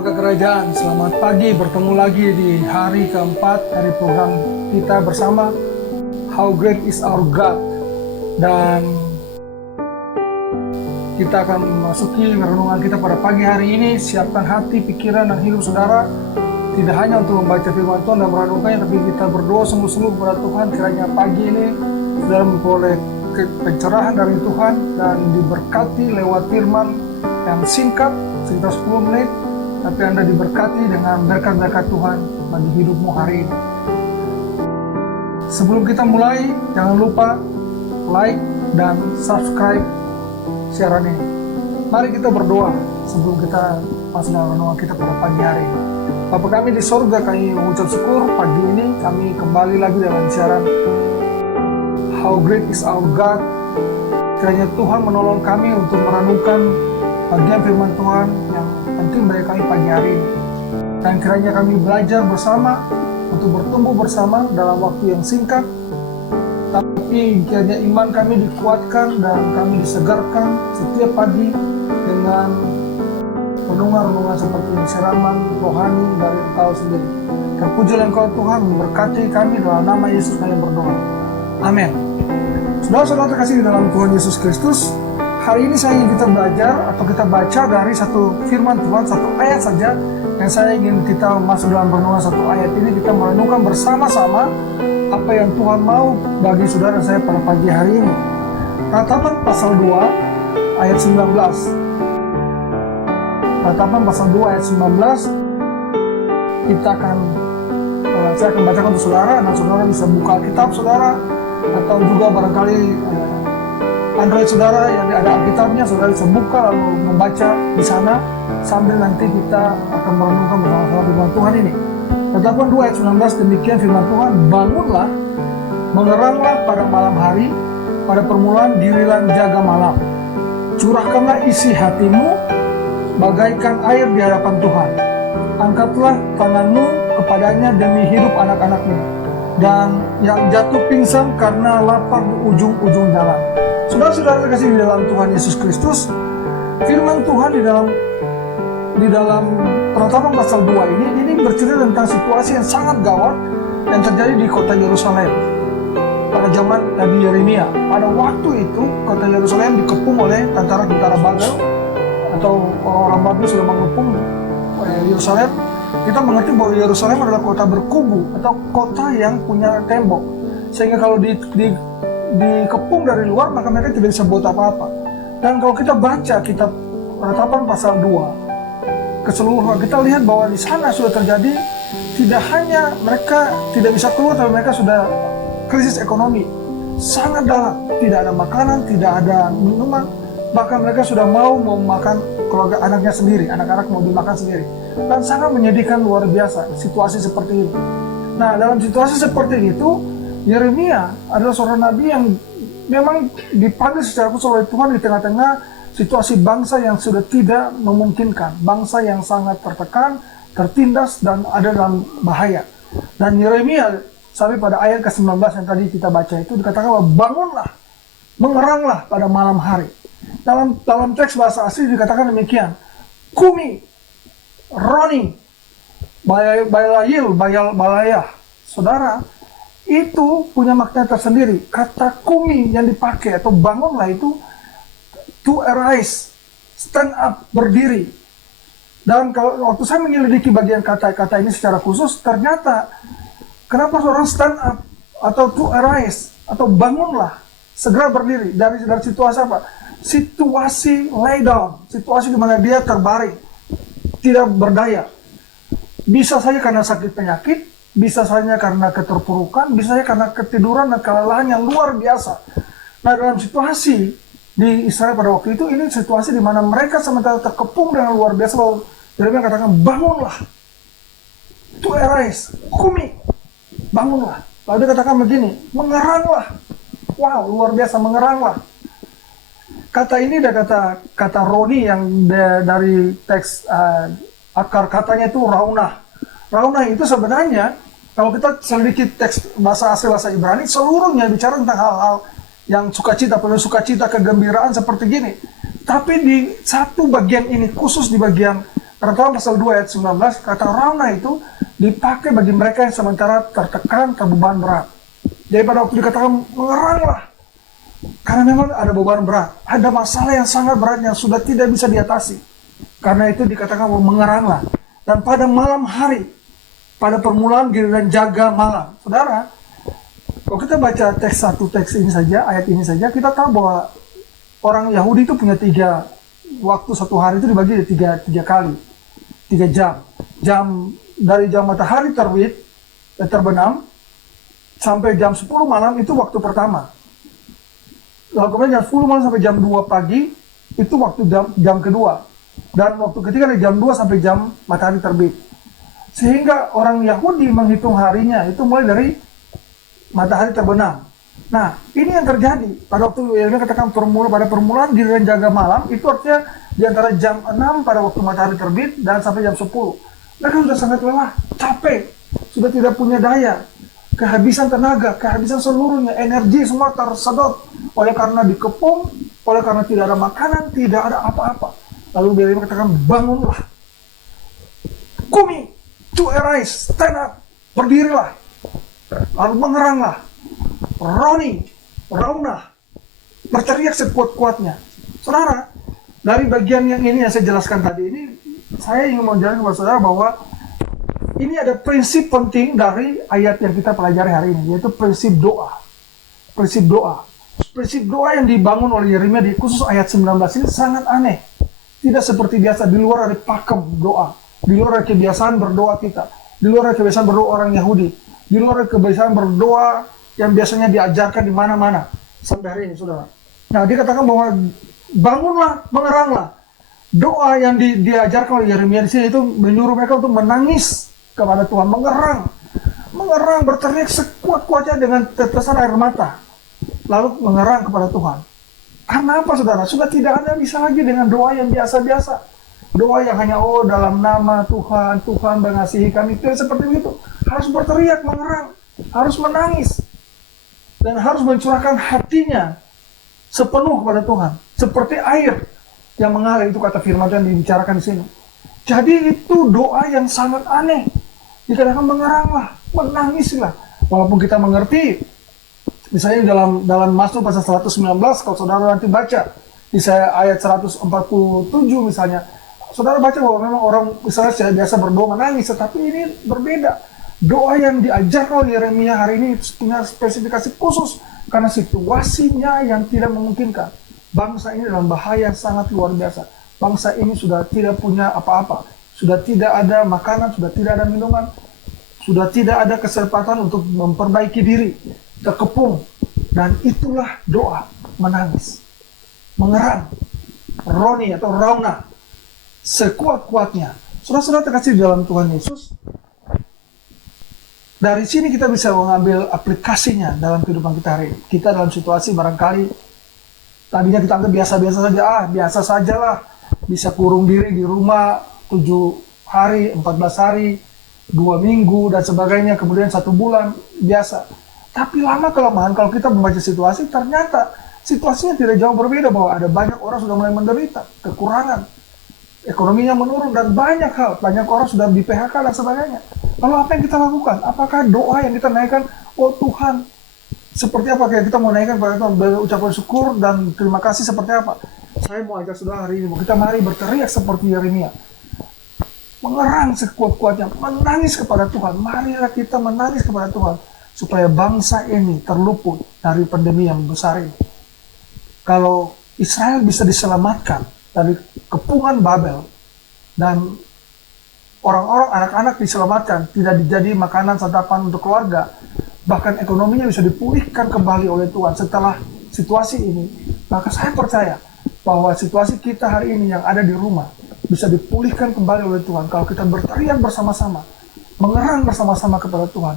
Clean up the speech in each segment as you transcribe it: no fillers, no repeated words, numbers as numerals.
Keluarga kerajaan, selamat pagi, bertemu lagi di hari keempat dari program kita bersama How Great is Our God. Dan kita akan memasuki renungan kita pada pagi hari ini. Siapkan hati, pikiran, dan hidup saudara, tidak hanya untuk membaca firman Tuhan dan merenungkannya, tapi kita berdoa sungguh-sungguh kepada Tuhan kiranya pagi ini saudara memperoleh pencerahan dari Tuhan dan diberkati lewat firman yang singkat sekitar 10 menit, tapi Anda diberkati dengan berkat-berkat Tuhan bagi hidupmu hari ini. Sebelum kita mulai, jangan lupa like dan subscribe siaran ini. Mari kita berdoa sebelum kita masuk dalam renungan kita pada pagi hari ini. Bapa kami di sorga, kami mengucap syukur pagi ini kami kembali lagi dalam siaran How Great is Our God. Kiranya Tuhan menolong kami untuk merenungkan bagian firman Tuhan yang penting bagi kami pagi hari ini. Dan kiranya kami belajar bersama untuk bertumbuh bersama dalam waktu yang singkat. Tapi kiranya iman kami dikuatkan dan kami disegarkan setiap pagi dengan renungan-renungan seperti ini, siraman rohani dari Engkau sendiri. Terpujilah Engkau Tuhan, memberkati kami dalam nama Yesus kami berdoa. Amin. Saudara-saudara terkasih di dalam Tuhan Yesus Kristus, hari ini saya ingin kita belajar atau kita baca dari satu firman Tuhan, satu ayat saja yang saya ingin kita masuk dalam renungan satu ayat ini. Kita merenungkan bersama-sama apa yang Tuhan mau bagi saudara dan saya pada pagi hari ini. Ratapan pasal 2 ayat 19. Ratapan pasal 2 ayat 19. Saya akan bacakan untuk saudara, dan saudara bisa buka kitab saudara, atau juga barangkali Android saudara yang ada Alkitabnya, saudara bisa buka lalu membaca di sana sambil nanti kita akan merenungkan bersama-sama firman Tuhan ini. Ratapan 2 ayat 19, demikian firman Tuhan, bangunlah, mengeranglah pada malam hari, pada permulaan giliran jaga malam. Curahkanlah isi hatimu bagaikan air di hadapan Tuhan. Angkatlah tanganmu kepadanya demi hidup anak-anakmu, dan yang jatuh pingsan karena lapar di ujung-ujung jalan. Saudara-saudara terkasih di dalam Tuhan Yesus Kristus, firman Tuhan di dalam Ratapan pasal 2 ini bercerita tentang situasi yang sangat gawat yang terjadi di kota Yerusalem pada zaman Nabi Yeremia. Pada waktu itu kota Yerusalem dikepung oleh tentara-tentara Babel, atau orang-orang Babel sudah mengepung Yerusalem. Kita mengerti bahwa Yerusalem adalah kota berkubu atau kota yang punya tembok, sehingga kalau dikepung dari luar maka mereka tidak bisa buat apa-apa. Dan kalau kita baca kitab Ratapan pasal 2 keseluruhan, kita lihat bahwa di sana sudah terjadi, tidak hanya mereka tidak bisa keluar, tapi mereka sudah krisis ekonomi sangat dalam, tidak ada makanan, tidak ada minuman, bahkan mereka sudah mau memakan keluarga anaknya sendiri, anak-anak mau dimakan sendiri, dan sangat menyedihkan luar biasa situasi seperti itu. Nah, dalam situasi seperti itu, Yeremia adalah seorang nabi yang memang dipanggil secara khusus oleh Tuhan di tengah-tengah situasi bangsa yang sudah tidak memungkinkan, bangsa yang sangat tertekan, tertindas, dan ada dalam bahaya. Dan Yeremia sampai pada ayat ke-19 yang tadi kita baca itu dikatakan bahwa bangunlah, mengeranglah pada malam hari. Dalam teks bahasa asli dikatakan demikian, kumi, roni, balayah. Saudara, itu punya makna tersendiri. Kata kumi yang dipakai atau bangunlah itu to arise, stand up, berdiri. Dan kalau waktu saya menyelidiki bagian kata-kata ini secara khusus, ternyata kenapa seorang stand up atau to arise atau bangunlah, segera berdiri dari situasi apa? Situasi lay down, situasi di mana dia terbaring, tidak berdaya. Bisa saja karena sakit penyakit, bisa saja karena keterpurukan, bisa saja karena ketiduran dan kelelahan yang luar biasa. Nah, dalam situasi di Israel pada waktu itu, ini situasi di mana mereka sementara terkepung dengan luar biasa. Lalu Yeremia katakan, bangunlah, to arise, kumi, bangunlah. Lalu dia katakan begini, mengeranglah. Wow, luar biasa, mengeranglah. Kata ini ada kata roni yang dari teks akar katanya itu raunah. Raunah itu sebenarnya kalau kita selidiki teks bahasa asli bahasa Ibrani, seluruhnya bicara tentang hal-hal yang sukacita, penuh sukacita, kegembiraan seperti gini. Tapi di satu bagian ini, khusus di bagian Karena Tuhan pasal 2 ayat 19, kata rauna itu dipakai bagi mereka yang sementara tertekan, terbeban berat. Jadi pada waktu dikatakan mengeranglah, karena memang ada beban berat, ada masalah yang sangat berat yang sudah tidak bisa diatasi. Karena itu dikatakan mengeranglah. Dan pada malam hari, pada permulaan giliran jaga malam. Saudara, kalau kita baca teks ini saja, ayat ini saja, kita tahu bahwa orang Yahudi itu punya 3 waktu satu hari itu dibagi tiga kali, 3 jam. Dari jam matahari terbit, terbenam, sampai jam 10 malam itu waktu pertama. Lalu kemudian jam 10 malam sampai jam 2 pagi, itu waktu jam kedua. Dan waktu ketiga dari jam 2 sampai jam matahari terbit. Sehingga orang Yahudi menghitung harinya itu mulai dari matahari terbenam. Nah, ini yang terjadi pada waktu yang katakan pada permulaan giliran jaga malam, itu artinya di antara jam 6 pada waktu matahari terbit dan sampai jam 10. Mereka sudah sangat lelah, capek, sudah tidak punya daya, kehabisan tenaga, kehabisan seluruhnya, energi semua tersedot oleh karena dikepung, oleh karena tidak ada makanan, tidak ada apa-apa. Lalu dia katakan, bangunlah, kumi, to arise, stand up, berdirilah, lalu mengeranglah, raunah, berteriak sekuat-kuatnya. Saudara, dari bagian yang ini yang saya jelaskan tadi ini, saya ingin menjelaskan kepada saudara bahwa ini ada prinsip penting dari ayat yang kita pelajari hari ini, yaitu prinsip doa. Prinsip doa. Prinsip doa yang dibangun oleh Yeremia di khusus ayat 19 ini sangat aneh. Tidak seperti biasa, di luar dari pakem doa, di luar dari kebiasaan berdoa kita, di luar dari kebiasaan berdoa orang Yahudi, di luar dari kebiasaan berdoa yang biasanya diajarkan di mana-mana sampai hari ini, saudara. Nah, dikatakan bahwa bangunlah, mengeranglah. Doa yang diajarkan oleh Yeremia di sini itu menyuruh mereka untuk menangis kepada Tuhan, mengerang, berteriak sekuat-kuatnya dengan tetesan air mata, lalu mengerang kepada Tuhan. Karena apa, saudara? Sudah tidak ada bisa lagi dengan doa yang biasa-biasa. Doa yang hanya, dalam nama Tuhan, Tuhan mengasihi kami. Tidak seperti itu. Harus berteriak, mengerang. Harus menangis. Dan harus mencurahkan hatinya sepenuh kepada Tuhan. Seperti air yang mengalir, itu kata firman yang dibicarakan di sini. Jadi itu doa yang sangat aneh. Dikatakan mengeranglah, menangislah. Walaupun kita mengerti, misalnya dalam Mazmur pasal 119, kalau saudara nanti baca di ayat 147 misalnya, saudara baca bahwa memang orang misalnya biasa berdoa menangis, tetapi ini berbeda. Doa yang diajarkan oleh Yeremia hari ini punya spesifikasi khusus karena situasinya yang tidak memungkinkan. Bangsa ini dalam bahaya sangat luar biasa. Bangsa ini sudah tidak punya apa-apa, sudah tidak ada makanan, sudah tidak ada minuman, sudah tidak ada kesempatan untuk memperbaiki diri, terkepung. Dan itulah doa, menangis, mengerang, roni atau rauna, sekuat-kuatnya. Saudara-saudara terkasih di dalam Tuhan Yesus, dari sini kita bisa mengambil aplikasinya dalam kehidupan kita hari ini. Kita dalam situasi barangkali tadinya kita anggap biasa-biasa saja, biasa sajalah, bisa kurung diri di rumah 7 hari, 14 hari, 2 minggu dan sebagainya, kemudian 1 bulan, biasa. Tapi lama kelamaan kalau kita membaca situasi, ternyata situasinya tidak jauh berbeda, bahwa ada banyak orang sudah mulai menderita, kekurangan, ekonominya menurun, dan banyak hal, banyak orang sudah di PHK dan sebagainya. Lalu apa yang kita lakukan? Apakah doa yang kita naikkan, Tuhan, seperti apa kayak kita mau naikkan pada Tuhan, berucapan syukur dan terima kasih seperti apa? Saya mau ajak saudara hari ini, kita mari berteriak seperti Yeremia, mengerang sekuat-kuatnya, menangis kepada Tuhan. Marilah kita menangis kepada Tuhan, supaya bangsa ini terluput dari pandemi yang besar ini. Kalau Israel bisa diselamatkan dari kepungan Babel, dan orang-orang, anak-anak diselamatkan, tidak dijadi makanan santapan untuk keluarga, bahkan ekonominya bisa dipulihkan kembali oleh Tuhan setelah situasi ini, maka saya percaya bahwa situasi kita hari ini yang ada di rumah bisa dipulihkan kembali oleh Tuhan kalau kita berteriak bersama-sama, mengerang bersama-sama kepada Tuhan.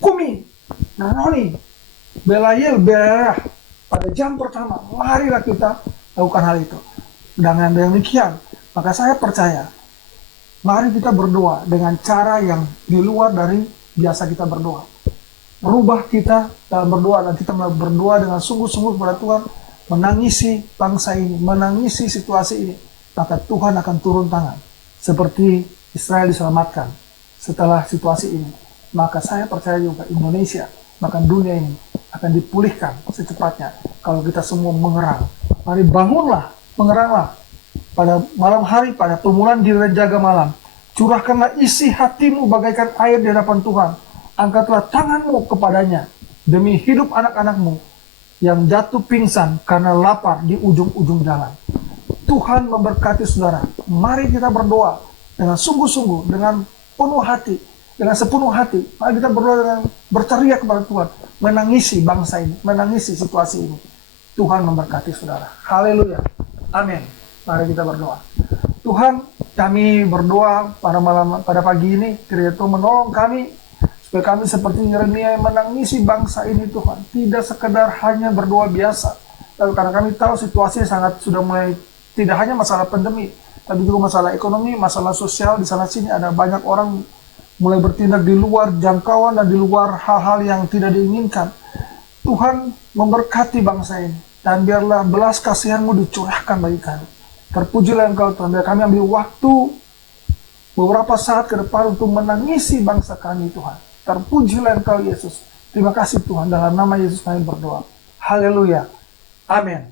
Kumi, Roni, Belayel, Berah, pada jam pertama, marilah kita lakukan hal itu. Dengan demikian, maka saya percaya, mari kita berdoa dengan cara yang di luar dari biasa kita berdoa. Merubah kita dalam berdoa, dan kita berdoa dengan sungguh-sungguh kepada Tuhan, menangisi bangsa ini, menangisi situasi ini. maka Tuhan akan turun tangan. Seperti Israel diselamatkan setelah situasi ini, maka saya percaya juga Indonesia, bahkan dunia ini akan dipulihkan secepatnya kalau kita semua mengerang. Mari bangunlah, mengeranglah pada malam hari, pada permulaan diri jaga malam. Curahkanlah isi hatimu bagaikan air di hadapan Tuhan. Angkatlah tanganmu kepadanya demi hidup anak-anakmu yang jatuh pingsan karena lapar di ujung-ujung jalan. Tuhan memberkati saudara. Mari kita berdoa dengan sungguh-sungguh, dengan penuh hati, dengan sepenuh hati. Mari kita berdoa dengan berteriak kepada Tuhan, menangisi bangsa ini, menangisi situasi ini. Tuhan memberkati saudara. Haleluya. Amin. Mari kita berdoa. Tuhan, kami berdoa pada pagi ini, kiranya Tuhan menolong kami supaya kami seperti Yeremia menangisi bangsa ini Tuhan. Tidak sekedar hanya berdoa biasa. Lalu karena kami tahu situasi sangat sudah mulai, tidak hanya masalah pandemi, tapi juga masalah ekonomi, masalah sosial. Di sana sini ada banyak orang mulai bertindak di luar jangkauan dan di luar hal-hal yang tidak diinginkan. Tuhan memberkati bangsa ini, dan biarlah belas kasihan-Mu dicurahkan bagi kami. Terpujilah Engkau Tuhan, biar kami ambil waktu beberapa saat ke depan untuk menangisi bangsa kami Tuhan. Terpujilah Engkau Yesus. Terima kasih Tuhan, dalam nama Yesus kami berdoa. Haleluya. Amin.